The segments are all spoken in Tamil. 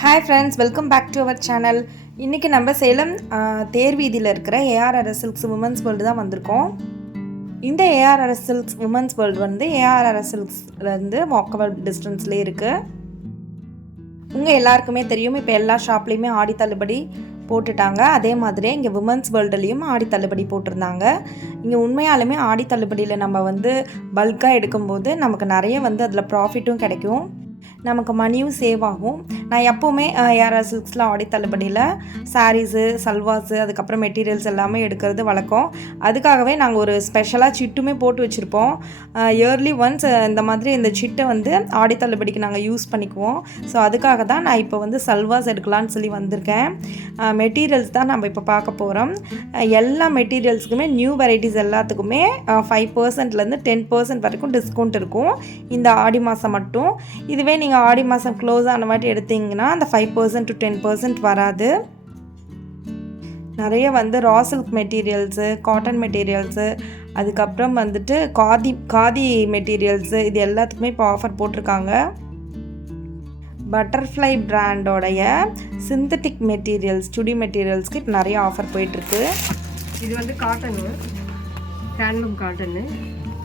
Hi friends, welcome back to our channel. இன்றைக்கி நம்ம சேலம் தேர் வீதியில் இருக்கிற ஏஆர்ஆர்எஸ் சில்க்ஸ் உமன்ஸ் வேர்ல்டு தான் வந்திருக்கோம். இந்த ஏஆர்ஆர்எஸ் சில்க்ஸ் உமன்ஸ் வேர்ல்டு வந்து ஏஆர்ஆர்எஸ் சில்க்ஸ்லேருந்து வாக்கபிள் டிஸ்டன்ஸ்லேயே இருக்குது. உங்கள் எல்லாருக்குமே தெரியும், இப்போ எல்லா ஷாப்லேயுமே ஆடி தள்ளுபடி போட்டுட்டாங்க. அதே மாதிரி இங்கே உமன்ஸ் வேர்ல்டுலேயும் ஆடி தள்ளுபடி போட்டிருந்தாங்க. இங்கே உண்மையாலுமே ஆடி தள்ளுபடியில் நம்ம வந்து பல்காக எடுக்கும்போது நமக்கு நிறைய வந்து அதில் ப்ராஃபிட்டும் கிடைக்கும், நமக்கு மணியும் சேவ் ஆகும். நான் எப்போவுமே ஏஆர்ஆர் சில்க்ஸில் ஆடி தள்ளுபடியில் சாரீஸு, சல்வாஸு, அதுக்கப்புறம் மெட்டீரியல்ஸ் எல்லாமே எடுக்கிறது வழக்கம். அதுக்காகவே நாங்கள் ஒரு ஸ்பெஷலாக சிட்டுமே போட்டு வச்சுருப்போம். இயர்லி ஒன்ஸ் இந்த மாதிரி இந்த சிட்டை வந்து ஆடி தள்ளுபடிக்கு நாங்கள் யூஸ் பண்ணிக்குவோம். ஸோ அதுக்காக தான் நான் இப்போ வந்து சல்வாஸ் எடுக்கலான்னு சொல்லி வந்திருக்கேன். மெட்டீரியல்ஸ் தான் நம்ம இப்போ பார்க்க போகிறோம். எல்லா மெட்டீரியல்ஸுக்குமே நியூ வெரைட்டிஸ் எல்லாத்துக்குமே 5%லேருந்து 10% வரைக்கும் டிஸ்கவுண்ட் இருக்கும் இந்த ஆடி மாதம் மட்டும். இதுவே நீங்கள் ஆடி மாதம் க்ளோஸ் ஆன மாதிரி எடுத்தீங்கன்னா அந்த 5% to 10% வராது. நிறைய வந்து raw silk materials, cotton materials, அதுக்கப்புறம் வந்துட்டு காதி மெட்டீரியல்ஸு, இது எல்லாத்துக்குமே இப்போ ஆஃபர் போட்டிருக்காங்க. பட்டர்ஃப்ளை பிராண்டோடைய சிந்தட்டிக் மெட்டீரியல்ஸ், சுடி மெட்டீரியல்ஸ்க்கு இப்போ நிறைய ஆஃபர் போயிட்டுருக்கு. இது வந்து காட்டனு, ஹேண்ட்லூம் காட்டனு.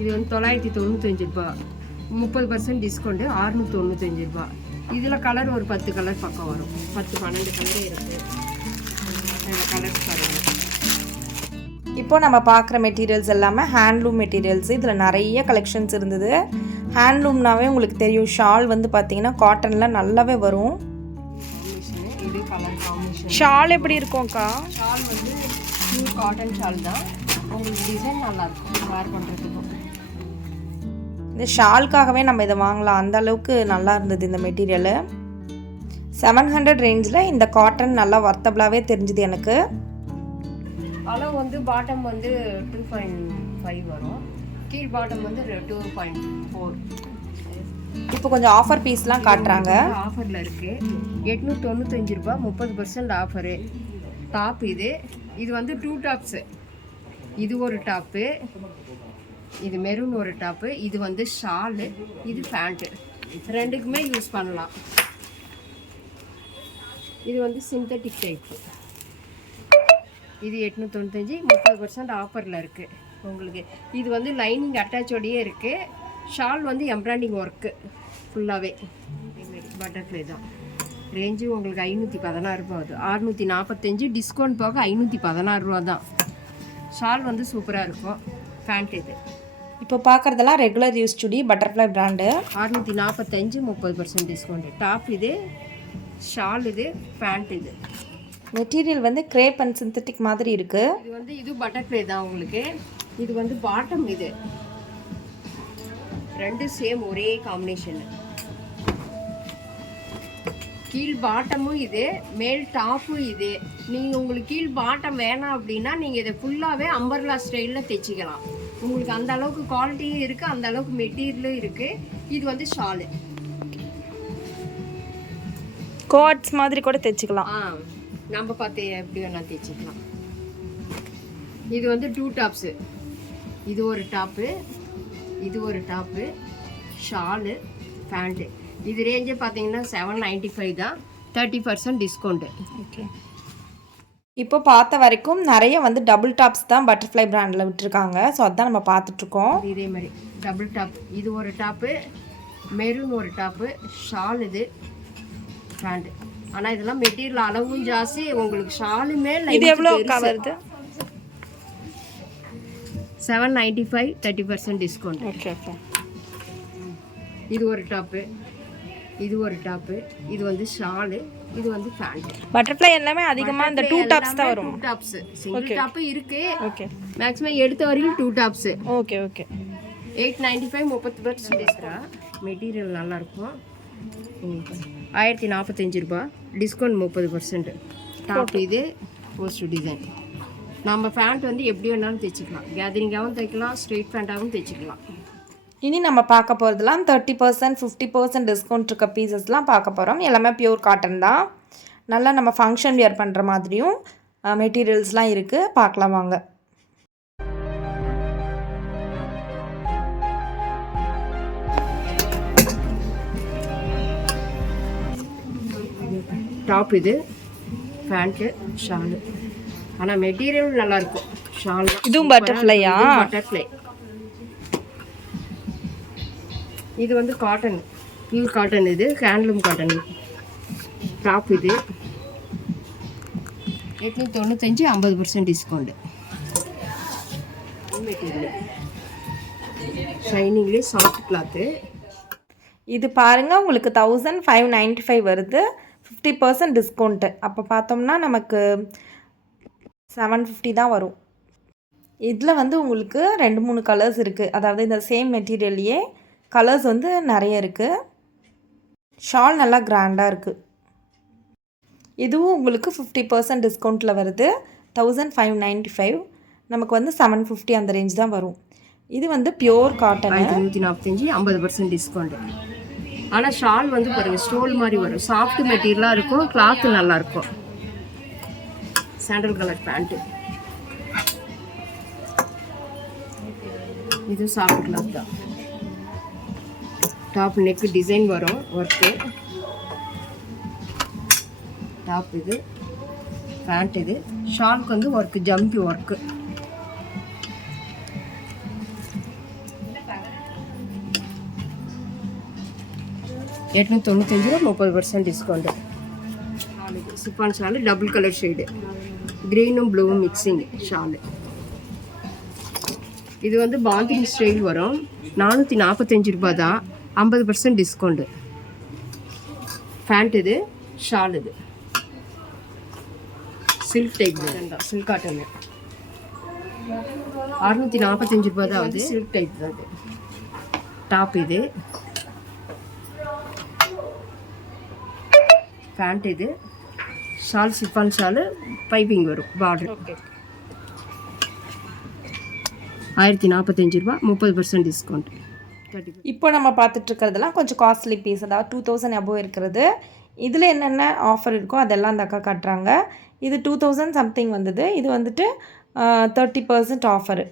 இது வந்து 995 ரூபா, 30% டிஸ்கவுண்ட்டு 695 ரூபா. இதில் கலர் ஒரு 10 கலர் பக்கம் வரும், 10-12 கலரே இருக்குது. இந்த கலர் பாருங்கள். இப்போ நம்ம பார்க்குற மெட்டீரியல்ஸ் எல்லாமே ஹேண்ட்லூம் மெட்டீரியல்ஸ். இதில் நிறைய கலெக்ஷன்ஸ் இருந்தது. ஹேண்ட்லூம்னாவே உங்களுக்கு தெரியும், ஷால் வந்து பார்த்தீங்கன்னா காட்டனில் நல்லாவே வரும். இது கலர் காம்பினேஷன். ஷால் எப்படி இருக்கும்க்கா? ஷால் வந்து பியூர் காட்டன் ஷால் தான். உங்களுக்கு டிசைன் நல்லாயிருக்கும் வேர் பண்ணுறதுக்கும். இந்த ஷாலுக்காகவே நம்ம இதை வாங்கலாம், அந்த அளவுக்கு நல்லா இருந்தது இந்த மெட்டீரியலு. 700 ரேஞ்சில் இந்த காட்டன் நல்லா வர்த்தபிளாகவே தெரிஞ்சுது எனக்கு. அளவு வந்து பாட்டம் வந்து 2.5 வரும், கீழ் பாட்டம் வந்து 2.4. இப்போ கொஞ்சம் ஆஃபர் பீஸ்லாம் காட்டுறாங்க. ஆஃபரில் இருக்குது 895 ரூபா, 30% ஆஃபரு. டாப் இது வந்து 2 டாப்ஸு. இது ஒரு டாப்பு, இது மெரூன் ஒரு டாப்பு, இது வந்து ஷாலு, இது பேண்ட்டு. ரெண்டுக்குமே யூஸ் பண்ணலாம். இது வந்து சிந்தட்டிக் டைப்பு. இது 895, 30% ஆஃபரில் இருக்குது உங்களுக்கு. இது வந்து லைனிங் அட்டாச்சோடையே இருக்குது. ஷால் வந்து எம்ப்ராய்டிங் ஒர்க்கு ஃபுல்லாகவே. பட்டர்ஃப்ளை தான். ரேஞ்சு உங்களுக்கு 516 ரூபா ஆகுது. 645 டிஸ்கவுண்ட் போக 516 ரூபா தான். ஷால் வந்து சூப்பராக இருக்கும். பேண்ட் இது இப்போ பார்க்குறதெல்லாம் ரெகுலர் யூஸ் சுடி, பட்டர்ஃப்ளை பிராண்டு. 645, 30% டிஸ்கவுண்ட்டு. டாப் இது, ஷால் இது, பேண்ட் இது. மெட்டீரியல் வந்து கிரேப் அண்ட் சிந்தட்டிக் மாதிரி இருக்குது. இது பட்டர்ஃப்ளை தான் உங்களுக்கு. இது வந்து பாட்டம், இது ரெண்டு சேம் ஒரே காம்பினேஷன். கீழ் பாட்டமும் இது, மேல் டாப்பும் இது. நீங்கள் உங்களுக்கு கீழ் பாட்டம் வேணாம் அப்படின்னா நீங்கள் இதை ஃபுல்லாகவே அம்பர்லா ஸ்டைலில் தைச்சிக்கலாம். உங்களுக்கு அந்த அளவுக்கு குவாலிட்டியும் இருக்குது, அந்த அளவுக்கு மெட்டீரியலும் இருக்குது. இது வந்து ஷாலு, கோட்ஸ் மாதிரி கூட தைச்சிக்கலாம். நம்ம பார்த்து எப்படி வேணால் தைச்சிக்கலாம். இது வந்து 2 டாப்ஸு. இது ஒரு டாப்பு, இது ஒரு டாப்பு, ஷாலு, பேண்ட்டு. இது ரேஞ்சே பார்த்தீங்கன்னா 795 தான், 30% டிஸ்கவுண்ட்டு. ஓகே, இப்போ பார்த்த வரைக்கும் நிறைய வந்து டபுள் டாப்ஸ் தான் பட்டர்ஃப்ளை பிராண்டில் விட்டுருக்காங்க. ஸோ அதுதான் நம்ம பார்த்துட்ருக்கோம். இதே மாதிரி டபுள் டாப். இது ஒரு டாப்பு, மெரூன் ஒரு டாப்பு, ஷால், இது பேண்ட்டு. ஆனால் இதெல்லாம் மெட்டீரியல் அளவும் ஜாஸ்தி உங்களுக்கு. ஷாலுமே இது எவ்வளோ வருது? 795, 30% டிஸ்கவுண்ட். Okay okay. இது ஒரு டாப்பு, இது ஒரு டாப்பு, இது வந்து ஷாலு, இது வந்து பேண்ட். பட்டர்ஃப்ளை எல்லாமே அதிகமாக இந்த 2 டாப்ஸ் தான் வரும். 2 டாப்ஸ், சிங்கிள் டாப்பு இருக்கு. ஓகே, மேக்ஸிமம் எடுத்த வரைக்கும் 2 tops. Okay okay. 895, 30% discount. Material நல்லாயிருக்கும். 1045 ரூபா, டிஸ்கவுண்ட் 30%. டாப் இது போஸ்ட் டிசைன். நம்ம பேண்ட் வந்து எப்படி வேணாலும் தைச்சிக்கலாம். கேதரிங்காகவும் தைக்கலாம், ஸ்ட்ரெயிட் பேண்ட்டாகவும் தைச்சிக்கலாம். இனி நம்ம பார்க்க போகிறதுலாம் 30%, 50% டிஸ்கவுண்ட் இருக்க பீசஸ்லாம் பார்க்க போகிறோம். எல்லாமே பியூர் காட்டன் தான். நல்லா நம்ம ஃபங்க்ஷன் வியர் பண்ணுற மாதிரியும் மெட்டீரியல்ஸ்லாம் இருக்குது. பார்க்கலாம் வாங்க. டாப் இது, பேண்ட்டு, ஷாலு. ஆனால் மெட்டீரியல் நல்லாயிருக்கும். ஷால் இதுவும் பட்டர்ஃப்ளையா? பட்டர்ஃப்ளை. இது வந்து காட்டன், பியூர் காட்டன். இது ஹேண்ட்லூம் காட்டன். டாப் இது 895, 50% டிஸ்கவுண்ட். மெட்டீரியல் ஷைனிங்லேயே சாஃப்ட் கிளாத்து. இது பாருங்கள் உங்களுக்கு 1595 வருது, 50% டிஸ்கவுண்ட்டு. அப்போ பார்த்தோம்னா நமக்கு 750 தான் வரும். இதில் வந்து உங்களுக்கு 2-3 கலர்ஸ் இருக்குது. அதாவது இந்த சேம் மெட்டீரியல்லையே கலர்ஸ் வந்து நிறைய இருக்குது. ஷால் நல்லா கிராண்டாக இருக்குது. இதுவும் உங்களுக்கு 50% டிஸ்கவுண்ட்டில் வருது, 1595. நமக்கு வந்து 750 அந்த ரேஞ்ச் தான் வரும். இது வந்து பியோர் காட்டன், 145, 50% டிஸ்கவுண்ட். ஆனால் ஷால் வந்து பாருங்கள் ஸ்டோல் மாதிரி வரும். சாஃப்ட் மெட்டீரியலாக இருக்கும், கிளாத்து நல்லாயிருக்கும். Sandal colour pant. இது சாஃப்ட் கிளாத் தான். டாப் நெக்கு டிசைன் வரும், ஒர்க்கு. டாப் இது, பேண்ட் இது. ஷாலுக்கு வந்து ஒர்க்கு, ஜம்பி ஒர்க்கு. ₹895, 30% டிஸ்கவுண்ட்டு. ஷாலுக்கு chiffon shawl, double colour shade, க்ரீனும் ப்ளூவும் மிக்சிங் ஷாலு. இது வந்து பாந்தினி ஸ்டைல் வரும், ₹445 தான், 50% டிஸ்கவுண்ட்டு. பேண்ட் இது, ஷால் இது சில்க் டைப் தான், சில்க் காட்டன். ₹645 தான் வந்து சில்க் டைப் தான் அது. டாப் இது, பேண்ட் இது, ஷால் சிப்பான் ஷாலு, பைப்பிங் வரும், பார்டர். ₹1045, 30% டிஸ்கவுண்ட். இப்போ நம்ம பார்த்துட்ருக்கிறதுலாம் கொஞ்சம் காஸ்ட்லி பீஸ், அதாவது 2000 அபோவ் இருக்கிறது. இதில் என்னென்ன ஆஃபர் இருக்கோ அதெல்லாம் அந்த அக்கா காட்டுறாங்க. இது 2000 சம்திங் வந்தது. இது வந்துட்டு 30% ஆஃபரு.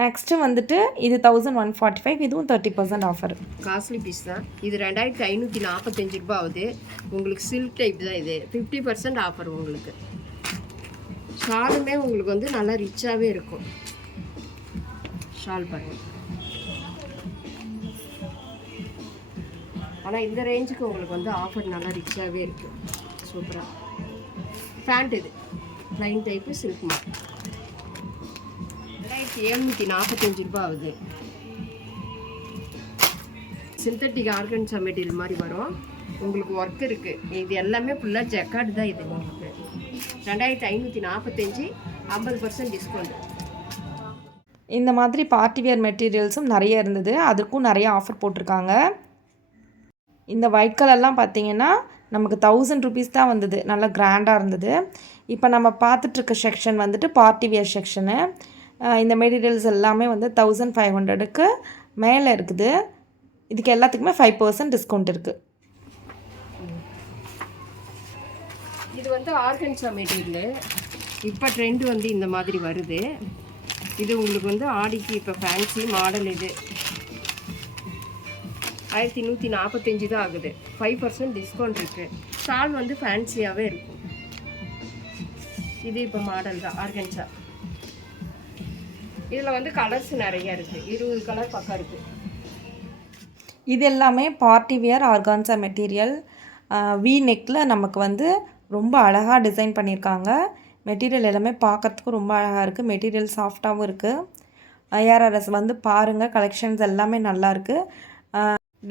நெக்ஸ்ட்டு வந்துட்டு இது 1145, இதுவும் 30% ஆஃபர். காஸ்ட்லி பீஸ் தான். இது ₹2545 ஆகுது. உங்களுக்கு சில்க் டைப் தான் இது, 50% ஆஃபர் உங்களுக்கு. ஷாலுமே உங்களுக்கு வந்து நல்லா ரிச்சாகவே இருக்கும். ஷால் பாருங்கள். ஆனால் இந்த ரேஞ்சுக்கு உங்களுக்கு வந்து ஆஃபர் நல்லா ரிச்சாகவே இருக்குது, சூப்பராக. பேண்ட் இது ப்ளைன் டைப்பு, சில்க் மார்க். ₹745 ஆகுது. சிந்தட்டிக் ஆர்கன்ஸா மெட்டீரியல் மாதிரி வரும். உங்களுக்கு ஒர்க் இருக்குது. இது எல்லாமே ஃபுல்லாக ஜக்கார்டு தான். இது உங்களுக்கு ₹2545, 50% டிஸ்கவுண்ட். இந்த மாதிரி பார்ட்டிவேர் மெட்டீரியல்ஸும் நிறைய இருந்தது, அதுக்கும் நிறைய ஆஃபர் போட்டிருக்காங்க. இந்த ஒயிட் கலர்லாம் பார்த்தீங்கன்னா நமக்கு ₹1000 தான் வந்தது, நல்லா கிராண்டாக இருந்தது. இப்போ நம்ம பார்த்துட்ருக்க செக்ஷன் வந்துட்டு பார்ட்டிவேர் செக்ஷனு. இந்த மெட்டீரியல்ஸ் எல்லாமே வந்து 1500க்கு மேலே இருக்குது. இதுக்கு எல்லாத்துக்குமே 5% டிஸ்கவுண்ட் இருக்குது. இது வந்து ஆர்கன்ஸா மெட்டீரியல். இப்போ ட்ரெண்ட் வந்து இந்த மாதிரி வருது. இது உங்களுக்கு வந்து ஆடிக்கு இப்போ ஃபேன்சி மாடல். இது 1145 தான் ஆகுது, 5% டிஸ்கவுண்ட் இருக்குது. ஷால் வந்து ஃபேன்சியாகவே இருக்கும். இது இப்போ மாடல் தான், ஆர்கன்ஸா. இதில் வந்து கலர்ஸ் நிறையா இருக்குது, 20 கலர் பக்கம் இருக்குது. இது எல்லாமே பார்ட்டிவேர் ஆர்கான்ஸா மெட்டீரியல். வி நெக்கில் நமக்கு வந்து ரொம்ப அழகாக டிசைன் பண்ணியிருக்காங்க. மெட்டீரியல் எல்லாமே பார்க்குறதுக்கு ரொம்ப அழகாக இருக்குது. மெட்டீரியல் சாஃப்டாகவும் இருக்குது. ARRS வந்து பாருங்கள், கலெக்ஷன்ஸ் எல்லாமே நல்லாயிருக்கு.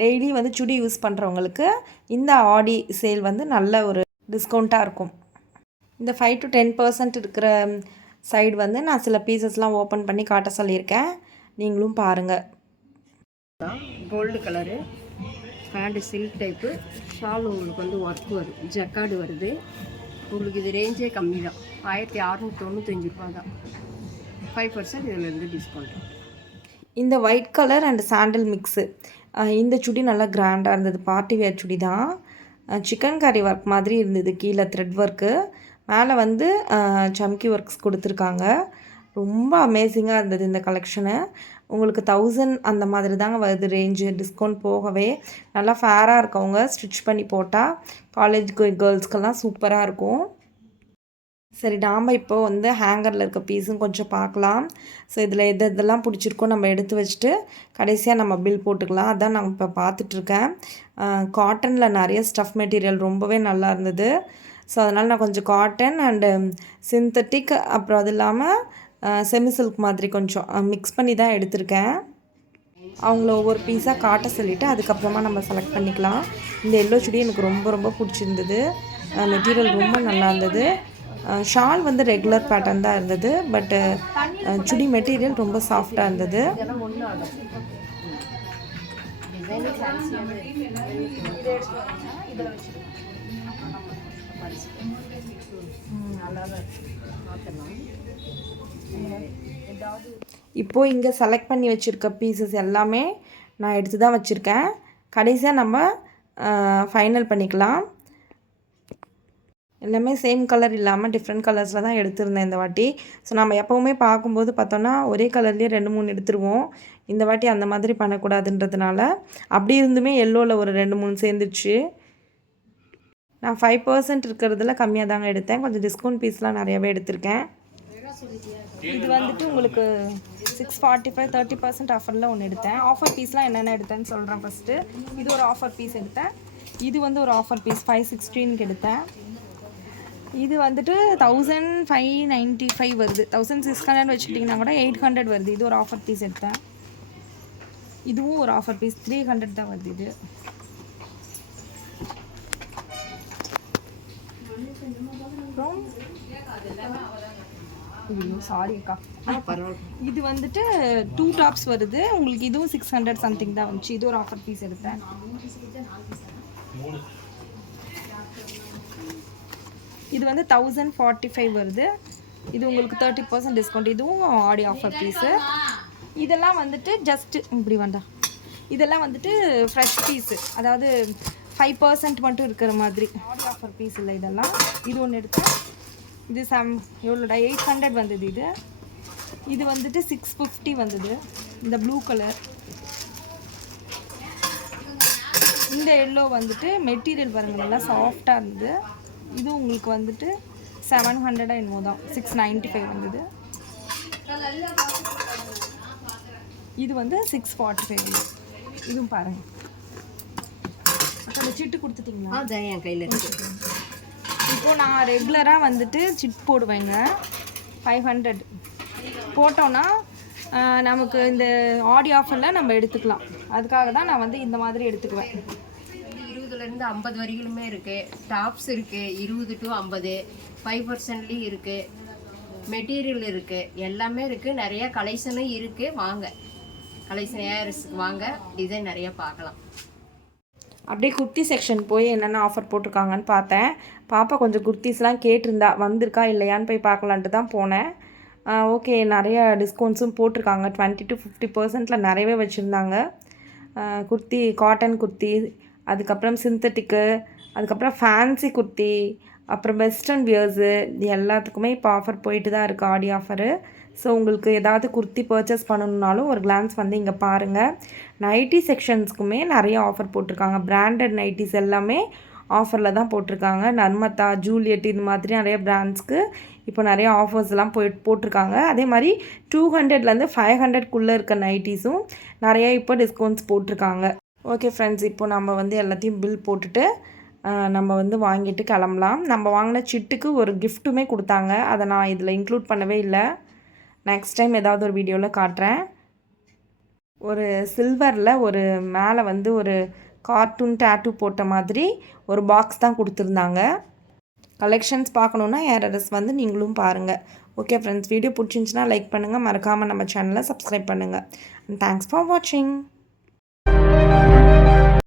டெய்லி வந்து சுடி யூஸ் பண்ணுறவங்களுக்கு இந்த ஆடி சேல் வந்து நல்ல ஒரு டிஸ்கவுண்ட்டாக இருக்கும். இந்த 5 to 10% இருக்கிற சைடு வந்து நான் சில பீசஸ்லாம் ஓப்பன் பண்ணி காட்ட சொல்லியிருக்கேன், நீங்களும் பாருங்கள். Gold colour pant, silk type. Shawl உங்களுக்கு வந்து ஒர்க் வரும், ஜக்கார்டு வருது. உங்களுக்கு இது ரேஞ்சே கம்மி தான், ₹1695 தான், 5% இதிலேருந்து டிஸ்கவுண்ட். இந்த white colour and sandal mix, இந்த சுடி நல்லா கிராண்டாக இருந்தது. பார்ட்டி வேர் சுடி தான். சிக்கன் கறி ஒர்க் மாதிரி இருந்தது. கீழே த்ரெட் ஒர்க்கு, மேலே வந்து சம்கி ஒர்க்ஸ் கொடுத்துருக்காங்க. ரொம்ப அமேசிங்காக இருந்தது இந்த கலெக்ஷனு. உங்களுக்கு 1000 அந்த மாதிரி தாங்க வருது ரேஞ்சு. டிஸ்கவுண்ட் போகவே நல்லா ஃபேராக இருக்கவங்க ஸ்டிச் பண்ணி போட்டால் காலேஜ் கேர்ள்ஸ்க்கெல்லாம் சூப்பராக இருக்கும். சரி, நாம் இப்போ வந்து ஹேங்கரில் இருக்க பீஸும் கொஞ்சம் பார்க்கலாம். ஸோ இதில் எதெல்லாம் பிடிச்சிருக்கோ நம்ம எடுத்து வச்சுட்டு கடைசியாக நம்ம பில் போட்டுக்கலாம். அதான் நான் இப்போ பார்த்துட்ருக்கேன். காட்டனில் நிறைய ஸ்டஃப் மெட்டீரியல் ரொம்பவே நல்லா இருந்தது. ஸோ அதனால் நான் கொஞ்சம் காட்டன் அண்டு சிந்தட்டிக் அப்புறம் அது இல்லாமல் செமி சில்க் மாதிரி கொஞ்சம் மிக்ஸ் பண்ணி தான் எடுத்திருக்கேன். அவங்கள ஒவ்வொரு பீஸாக காட்ட சொல்லிவிட்டு அதுக்கப்புறமா நம்ம செலக்ட் பண்ணிக்கலாம். இந்த எல்லோ சுடி எனக்கு ரொம்ப ரொம்ப பிடிச்சிருந்தது. மெட்டீரியல் ரொம்ப நல்லா இருந்தது. ஷால் வந்து ரெகுலர் பேட்டர்ன் தான் இருந்தது. பட்டு சுடி மெட்டீரியல் ரொம்ப சாஃப்டாக இருந்தது. இப்போது இங்கே செலக்ட் பண்ணி வச்சுருக்க பீசஸ் எல்லாமே நான் எடுத்து தான் வச்சுருக்கேன். கடைசியாக நம்ம ஃபைனல் பண்ணிக்கலாம். எல்லாமே சேம் கலர் இல்லாமல் டிஃப்ரெண்ட் கலர்ஸில் தான் எடுத்திருந்தேன் இந்த வாட்டி. ஸோ நம்ம எப்போவுமே பார்க்கும்போது பார்த்தோன்னா ஒரே கலர்லேயே 2-3 எடுத்துருவோம். இந்த வாட்டி அந்த மாதிரி பண்ணக்கூடாதுன்றதுனால அப்படி இருந்துமே எல்லோவில் ஒரு 2-3 சேர்ந்துருச்சு. நான் 5% இருக்கிறதுல கம்மியாக தாங்க எடுத்தேன். கொஞ்சம் டிஸ்கவுண்ட் பீஸ்லாம் நிறையாவே எடுத்திருக்கேன். இது வந்துட்டு உங்களுக்கு 645 30% ஆஃபரில் ஒன்று எடுத்தேன். ஆஃபர் பீஸ்லாம் என்னென்ன எடுத்தேன்னு சொல்கிறேன் ஃபஸ்ட்டு. இது ஒரு ஆஃபர் பீஸ் எடுத்தேன். இது வந்து ஒரு ஆஃபர் பீஸ் 516க்கு எடுத்தேன். இது வந்துட்டு 1595 வருது. 1600 வச்சுக்கிட்டிங்கன்னா கூட 800 வருது. இது ஒரு ஆஃபர் பீஸ் எடுத்தேன். இதுவும் ஒரு ஆஃபர் பீஸ் 300 தான் வருது. இது சாரி அக்கா, இது வந்துட்டு 2 டாப்ஸ் வருது உங்களுக்கு. இதுவும் 600 சம்திங் தான் வந்துச்சு. இது ஒரு ஆஃபர் பீஸ் எடுத்தேன். இது வந்து 1045 வருது. இது உங்களுக்கு 30% டிஸ்கவுண்ட். இதுவும் ஆடி ஆஃபர் பீஸு. இதெல்லாம் வந்துட்டு ஜஸ்ட்டு இப்படி வேண்டாம். இதெல்லாம் வந்துட்டு ஃப்ரெஷ் பீஸு, அதாவது 5% மட்டும் இருக்கிற மாதிரி ஆடி ஆஃபர் பீஸ் இல்லை இதெல்லாம். இது ஒன்று எடுத்தேன். இது எவ்வளோடா 800 வந்தது. இது வந்துட்டு 650 வந்தது. இந்த ப்ளூ கலர். இந்த எல்லோ வந்துட்டு மெட்டீரியல் பாருங்கள் நல்லா சாஃப்டாக இருந்தது. இது உங்களுக்கு வந்துட்டு 700 என்னமோ தான், 695 வந்தது. இது வந்து 645. இதுவும் பாருங்கள். அந்த சிட்டு கொடுத்துட்டிங்களா? அதான் என் கையில் இருக்குது. இப்போது நான் ரெகுலராக வந்துட்டு சிட் போடுவேங்க. 500 போட்டோன்னா நமக்கு இந்த ஆடி ஆஃபரில் நம்ம எடுத்துக்கலாம். அதுக்காக தான் நான் வந்து இந்த மாதிரி எடுத்துக்குவேன். 20லேருந்து 50 வரைக்குமே இருக்குது. டாப்ஸ் இருக்குது 20 to 50, 5%லேயும் இருக்குது. மெட்டீரியல் இருக்குது, எல்லாமே இருக்குது. நிறையா கலெக்ஷனும் இருக்குது. வாங்க, கலெக்ஷன் ஏஆர்எஸ்க்கு வாங்க, டிசைன் நிறையா பார்க்கலாம். அப்படியே குர்த்தி செக்ஷன் போய் என்னென்ன ஆஃபர் போட்டிருக்காங்கன்னு பார்த்தேன். பாப்பா கொஞ்சம் குர்த்திஸ்லாம் கேட்டிருந்தா, வந்திருக்கா இல்லையான்னு போய் பார்க்கலான்ட்டு தான் போனேன். ஓகே, நிறைய டிஸ்கவுண்ட்ஸும் போட்டிருக்காங்க. 20 to 50%ல் நிறையவே வச்சுருந்தாங்க. குர்த்தி, காட்டன் குர்த்தி, அதுக்கப்புறம் சிந்தட்டிக்கு, அதுக்கப்புறம் ஃபேன்சி குர்த்தி, அப்புறம் வெஸ்டர்ன் வியர்ஸு, இது எல்லாத்துக்குமே இப்போ ஆஃபர் போயிட்டு தான் இருக்குது, ஆடி ஆஃபரு. ஸோ உங்களுக்கு ஏதாவது குர்த்தி பர்ச்சேஸ் பண்ணணுன்னாலும் ஒரு கிளான்ஸ் வந்து இங்கே பாருங்கள். நைட்டி செக்ஷன்ஸ்க்குமே நிறைய ஆஃபர் போட்டிருக்காங்க. பிராண்டட் நைட்டிஸ் எல்லாமே ஆஃபரில் தான் போட்டிருக்காங்க. நர்மதா, ஜூலியட், இது மாதிரி நிறைய பிராண்ட்ஸ்க்கு இப்போ நிறைய ஆஃபர்ஸ்லாம் போட்டிருக்காங்க. அதே மாதிரி 200லேருந்து 500க்குள்ளே இருக்க நைட்டிஸும் நிறைய இப்போ டிஸ்கவுண்ட்ஸ் போட்டிருக்காங்க. ஓகே ஃப்ரெண்ட்ஸ், இப்போ நம்ம வந்து எல்லாத்தையும் பில் போட்டுட்டு நம்ம வந்து வாங்கிட்டு கிளம்பலாம். நம்ம வாங்கின சிட்டுக்கு ஒரு கிஃப்ட்டுமே கொடுத்தாங்க. அதை நான் இதில் இன்க்ளூட் பண்ணவே இல்லை. நெக்ஸ்ட் டைம் ஏதாவது ஒரு வீடியோவில் காட்டுறேன். ஒரு சில்வரில் ஒரு மேலே வந்து ஒரு கார்ட்டூன் டேட்டூ போட்ட மாதிரி ஒரு பாக்ஸ் தான் கொடுத்துருந்தாங்க. கலெக்ஷன்ஸ் பார்க்கணுன்னா ஏஆர்எஸ் வந்து நீங்களும் பாருங்கள். ஓகே ஃப்ரெண்ட்ஸ், வீடியோ பிடிச்சிருந்துச்சின்னா லைக் பண்ணுங்கள். மறக்காமல் நம்ம சேனலை சப்ஸ்கிரைப் பண்ணுங்கள். அண்ட் தேங்க்ஸ் ஃபார் வாட்சிங்.